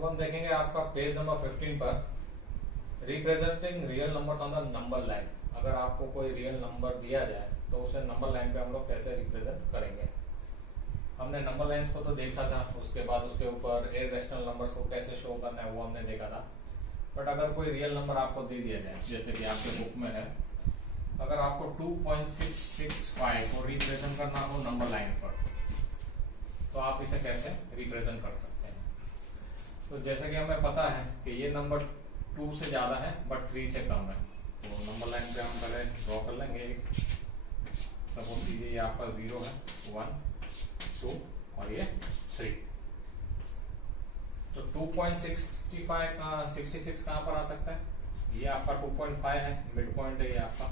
अब हम देखेंगे आपका पेज नंबर 15 पर representing real number on the number line. अगर आपको कोई रियल नंबर दिया जाए तो उसे नंबर लाइन पे हम लोग कैसे रिप्रेजेंट करेंगे। हमने नंबर लाइन्स को तो देखा था, उसके बाद उसके ऊपर इरेशनल नंबर्स को कैसे शो करना है वो हमने देखा था। बट अगर कोई रियल नंबर आपको दे दिया जाए, जैसे कि आपके बुक में है, अगर आपको 2.665 को रिप्रेजेंट करना हो नंबर लाइन पर, तो आप इसे कैसे रिप्रेजेंट कर सकते हैं। तो जैसे कि हमें पता है कि ये नंबर 2 से ज्यादा है बट 3 से कम है, तो नंबर लाइन पे हम पहले ड्रॉ कर लेंगे। सपोज कीजिए ये आपका 0 है, 1 2 और ये 3। तो 2.65 का 66 कहाँ पर आ सकता है, ये आपका 2.5 है, मिड पॉइंट है ये आपका।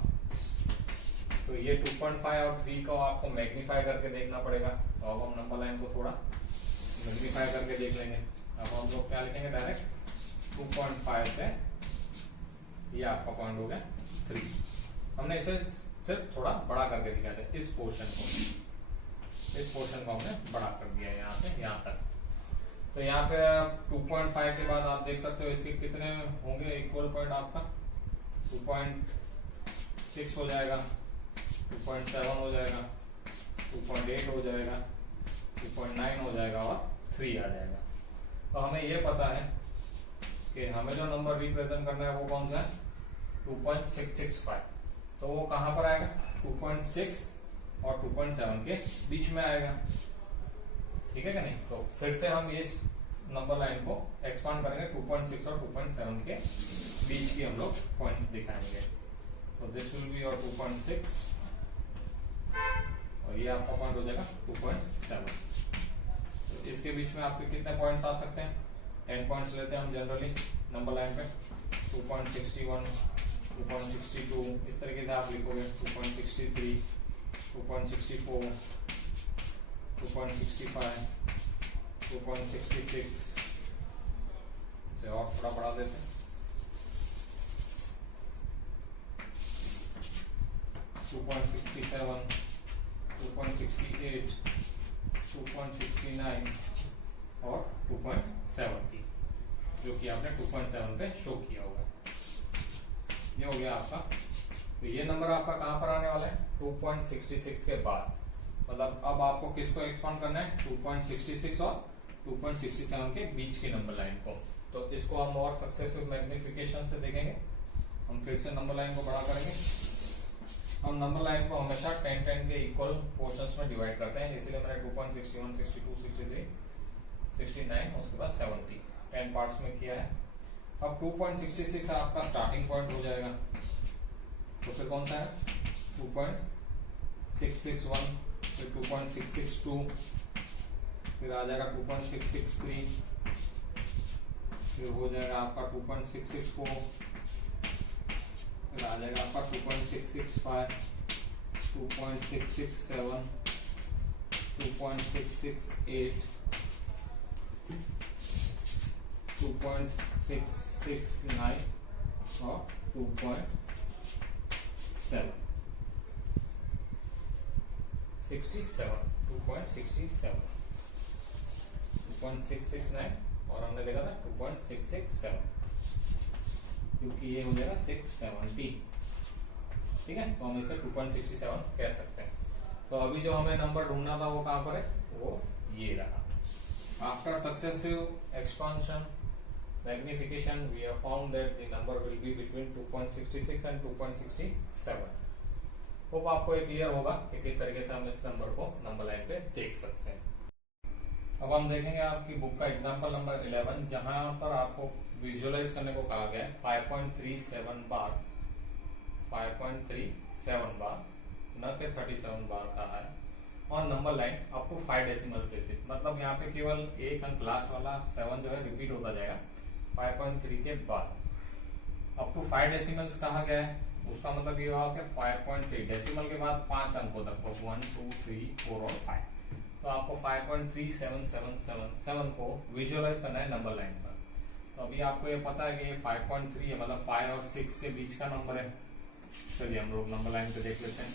तो ये 2.5 और 3 को आपको मैग्नीफाई करके देखना पड़ेगा। तो अब हम नंबर लाइन को थोड़ा मैग्नीफाई करके देख लेंगे। अब हम लोग क्या लिखेंगे, डायरेक्ट 2.5 से ये आपका पॉइंट हो गया 3। हमने इसे सिर्फ थोड़ा बड़ा करके दिखा था, इस पोर्शन को हमने बड़ा कर दिया यहाँ से यहाँ तक। तो यहाँ पे 2.5 के बाद आप देख सकते हो इसके कितने होंगे इक्वल पॉइंट, आपका 2.6 हो जाएगा, 2.7 हो जाएगा, 2.8 हो जाएगा, 2.9 हो जाएगा और 3 आ जाएगा। तो हमें ये पता है कि हमें जो नंबर रिप्रेजेंट करना है वो कौन सा है, 2.665। तो वो कहां पर आएगा, 2.6 और 2.7 के बीच में आएगा, ठीक है क्या नहीं। तो फिर से हम इस नंबर लाइन को एक्सपांड करेंगे, 2.6 और 2.7 के बीच की हम लोग पॉइंट्स दिखाएंगे। तो दिस विल बी योर 2.6 और ये आपका पॉइंट हो जाएगा 2.7। तो इसके बीच में आपके कितने पॉइंट्स आ सकते हैं, 10 पॉइंट्स लेते हैं हम जनरली नंबर लाइन पे। 2.61 2.62 इस तरीके से आप लिखोगे, 2.63 2.64 2.65 2.66 से और थोड़ा बढ़ा देते हैं, 2.67 2.68 2.69 और 2.70, जो कि आपने 2.7 पे शो किया होगा। ये हो गया आपका। तो ये नंबर आपका कहां पर आने वाला है, 2.66 के बाद। मतलब अब आपको किसको एक्सपांड करना है, 2.66 और 2.67 के बीच की नंबर लाइन को। तो इसको हम और सक्सेसिव मैग्निफिकेशन से देखेंगे। हम फिर से नंबर लाइन को बड़ा करेंगे। हम नंबर लाइन को हमेशा 10-10 के इक्वल पोर्शंस में डिवाइड करते हैं, इसीलिए मैंने 2.61 62 63 69 उसके बाद 70 10 पार्ट्स में किया है। अब 2.66 आपका स्टार्टिंग पॉइंट हो जाएगा। तो फिर कौन सा है, 2.661 फिर 2.662 फिर आ जाएगा 2.663 फिर हो जाएगा आपका 2.664 फिर आ जाएगा आपका 2.665 2.667 2.668 2.669 और 2.7 67 2.67 2.669 और हमने देखा था 2.667, क्योंकि ये हो जाएगा 670, ठीक है। तो हम इसे 2.67 कह सकते हैं। तो अभी जो हमें नंबर ढूंढना था वो कहां पर है, वो ये रहा। After successive expansion magnification we have found that the number will be between 2.66 and 2.67। Hope आपको ये क्लियर होगा कि किस तरीके से हम इस नंबर को नंबर लाइन पे देख सकते हैं। अब हम देखेंगे आपकी बुक का एग्जांपल नंबर 11, जहां पर आपको विजुअलाइज करने को कहा गया है 5.37 बार 5.37 बार न के 37 बार का है और number line up to 5 decimal places. मतलब यहाँ पे केवल एक अंक लास्ट वाला 7 जो है रिपीट होता जाएगा 5.3 के बाद। अप टू 5 डेसिमल्स कहा गया है, उसका मतलब ये हुआ कि 5.3 डेसिमल के बाद 5 अंकों तक को 1 2 3 4 और 5। तो आपको 5.3777 को विजुअलाइज करना है नंबर लाइन पर। तो अभी आपको ये पता है कि ये 5.3 है, मतलब 5 और 6 के बीच का नंबर है। चलिए हम लोग नंबर लाइन पे देख लेते हैं।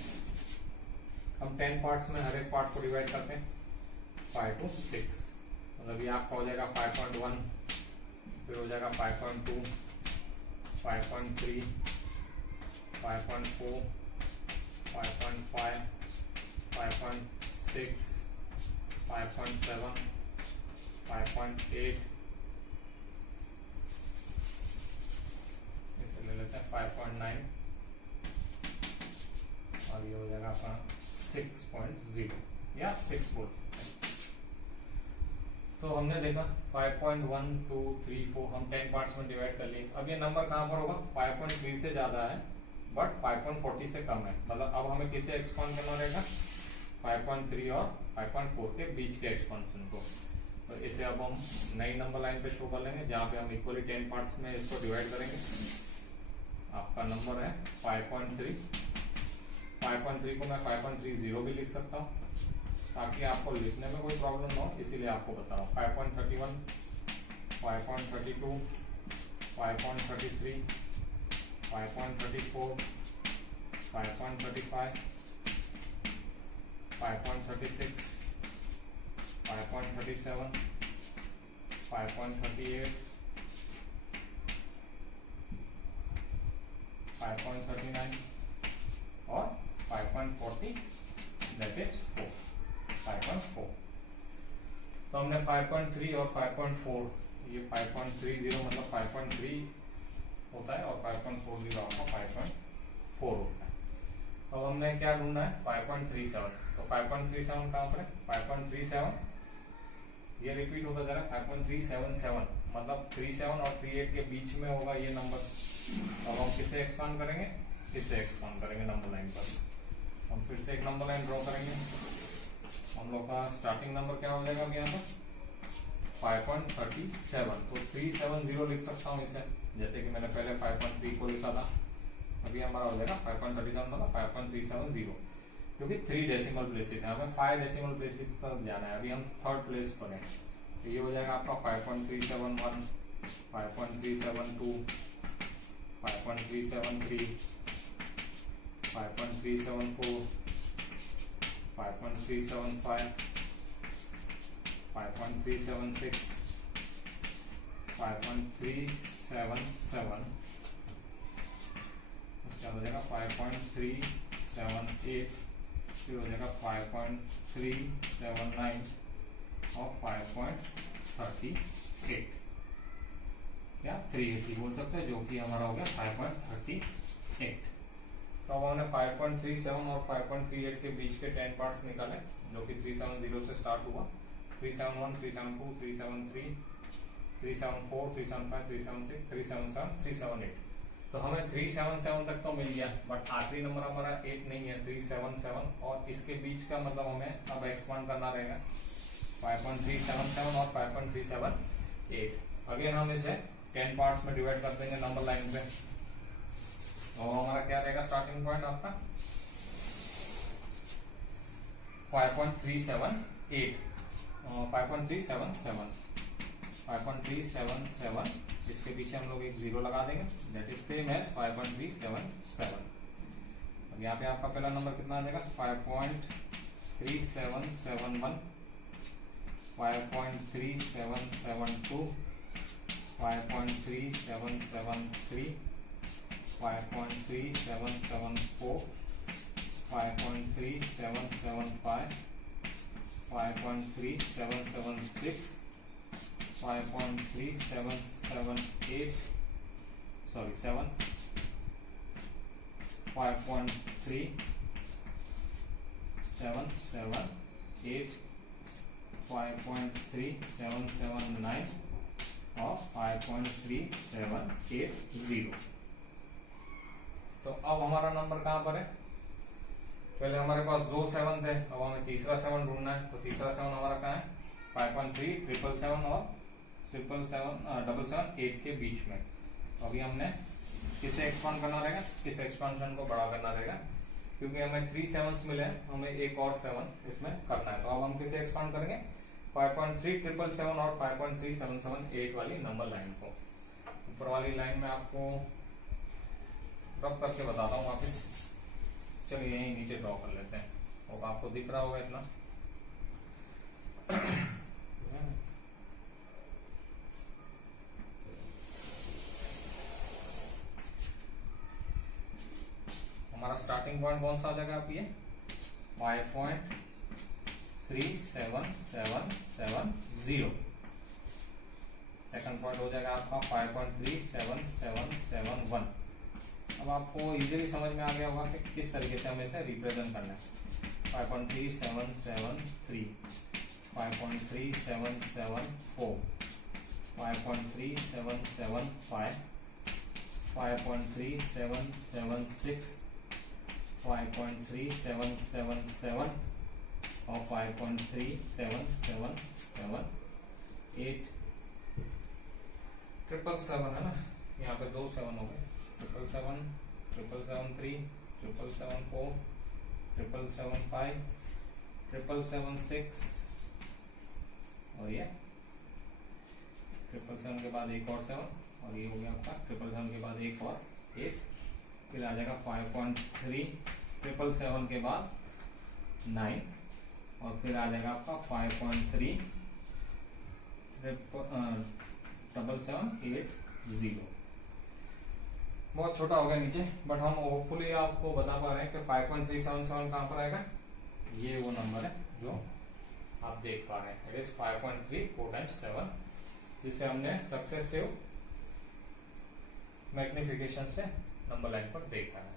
हम 10 पार्ट्स में हर एक पार्ट को डिवाइड करते हैं 5 to 6। मतलब ये आपका हो जाएगा 5.1 फिर हो जाएगा 5.2, 5.3, 5.4, 5.5, 5.6, 5.7, 5.8, इसे ले लेते हैं 5.9 और ये हो जाएगा अपना 6.0 या 6 बोलते हैं। तो हमने देखा 5.1, 2, 3, 4 हम 10 पार्ट्स में डिवाइड कर लिए। अब ये नंबर कहाँ पर होगा? 5.3 से ज्यादा है बट 5.40 से कम है, मतलब अब हमें किसे एक्सपांड करना रहेगा? 5.3 और 5.4 के बीच के एक्सपांशन को। तो इसे अब हम नई नंबर लाइन पे शो कर लेंगे जहाँ पे हम इक्वली 10 पार्ट्स में इसको डिवाइड करेंगे। आपका नंबर है 5.3। 5.3 को मैं 5.30 भी लिख सकता हूँ ताकि आपको लिखने में कोई प्रॉब्लम ना हो, इसीलिए आपको बता रहा हूँ। 5.31, 5.32, 5.33, 5.34, 5.35, 5.36, 5.37, 5.38, 5.39 और 5.40 दैट इज 4, 5.4। तो हमने 5.3 और 5.4, ये 5.30 मतलब 5.3 होता है और 5.40 आपका 5.4 होता है। अब हमने क्या ढूंढना है? 5.37। तो 5.37 कहाँ पर है? 5.37 ये रिपीट होता जा रहा है 5.377, मतलब 37 और 38 के बीच में होगा ये नंबर। अब हम किसे एक्सपांड करेंगे? किसे एक्सपांड करेंगे नंबर लाइन पर। हम फिर से एक नंबर लाइन ड्रॉ करेंगे। हम लोग का स्टार्टिंग नंबर क्या हो जाएगा? अभी यहाँ पर 5.37, तो 370 लिख सकता हूँ इसे, जैसे कि मैंने पहले 5.3 को लिखा था। अभी हमारा हो जाएगा 5.37 मतलब 5.370, क्योंकि 3 डेसिमल प्लेसेस है, हमें 5 डेसिमल प्लेसेस तक जाना है। अभी हम थर्ड प्लेस पर हैं, तो ये हो जाएगा आपका 5.371, 5.372, 5.373, 5.374, 5.375, 5.376, 5.377, उसके बाद हो जाएगा 5.378, फिर हो जाएगा 5.379 और 5.38 या 380 बोल सकते हैं, जो कि हमारा हो गया 5.38। तो अब हमने 5.37 और 5.38 के बीच के 10 पार्ट्स निकाले, जो कि 370 से स्टार्ट हुआ। 371, 372, 373, 374, 375, 376, 377, 378। तो हमें 377 तक तो मिल गया, बट आखिरी नंबर हमारा 8 नहीं है, 377 और इसके बीच का मतलब हमें अब एक्सपांड करना रहेगा 5.377 और 5.378। अगेन हम इसे 10 पार्ट्स में डिवाइड कर देंगे नंबर लाइन पे। तो हमारा क्या रहेगा स्टार्टिंग पॉइंट आपका? 5.377, 5.377, इसके पीछे हम लोग एक 0 लगा देंगे, दैट इज सेम एज 5.377। अब यहाँ पे आपका पहला नंबर कितना आ जाएगा? 5.3771, 5.3772, 5.3773, 5.3774, 5.3775, 5.3776, 5.3778, sorry 7, 5.3778, 5.3779 और 5.3780। तो अब हमारा नंबर कहाँ पर है? पहले हमारे पास 2 7 थे, अब हमें तीसरा 7 ढूंढना है। तो तीसरा 7 हमारा कहाँ है? 5.3, 777 और 777 के बीच में। तो अभी हमने किसे एक्सपांड करना रहेगा? किस एक्सपांशन को बड़ा करना रहेगा, क्योंकि हमें 3 7s मिले हैं, हमें एक और 7 इसमें करना है। तो अब हम किसे एक्सपांड करेंगे? 5.3777 और 5.3778 वाली नंबर लाइन को। ऊपर वाली लाइन में आपको ड्रॉप करके बताता हूँ वापिस। चलिए यहीं नीचे ड्रॉ कर लेते हैं, और आपको दिख रहा होगा इतना। स्टार्टिंग पॉइंट कौन सा आ जाएगा आप ये 5.37770। सेकंड पॉइंट हो जाएगा आपका 5.37771। अब आपको इजीली समझ में आ गया होगा कि किस तरीके से हमें इसे रिप्रेजेंट करना है। 5.3773, 5.3774, 5.3775, 5.3776, 5.3777 और 5.3778। 777 है ना, यहाँ पे 2 7 हो गए। 777, 777 777 777 777 और ये 777 के बाद एक और 7 और ये हो गया आपका 777 के बाद एक और 8, फिर आ जाएगा 5.3, 777 के बाद 9 और फिर आ जाएगा आपका 5.3 7780। बहुत छोटा हो गया नीचे, बट हम होपफुली आपको बता पा रहे हैं कि 5.377 कहां पर आएगा। ये वो नंबर है जो आप देख पा रहे हैं, इट इज 5.3 4 times 7, जिसे हमने सक्सेसिव मैग्निफिकेशन से नंबर लाइन पर देखा है।